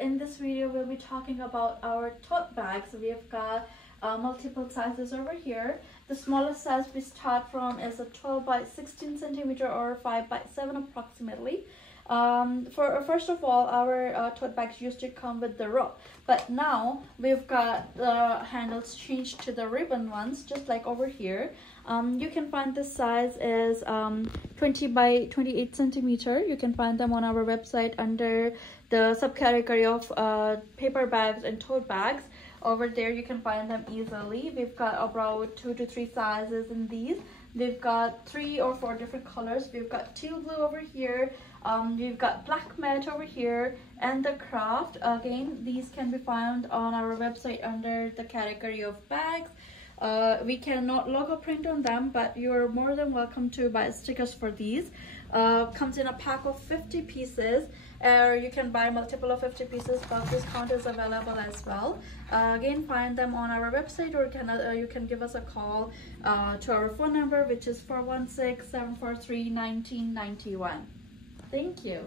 in this video we'll be talking about our tote bags. We've got multiple sizes over here. The smallest size we start from is a 12 by 16 centimeter or 5 by 7 approximately. First of all, our tote bags used to come with the rope, but now we've got the handles changed to the ribbon ones, just like over here. You can find this size is 20 by 28 centimeter. You can find them on our website under the subcategory of paper bags and tote bags. Over there you can find them easily. We've got about 2 to 3 sizes in these. We've got 3 or 4 different colors. We've got teal blue over here. We've got black matte over here, and the craft. Again, these can be found on our website under the category of bags. We cannot logo print on them, but you're more than welcome to buy stickers for these. Comes in a pack of 50 pieces, or you can buy multiple of 50 pieces, but discount is available as well. Again, find them on our website, or you can give us a call to our phone number, which is 416-743-1991. Thank you.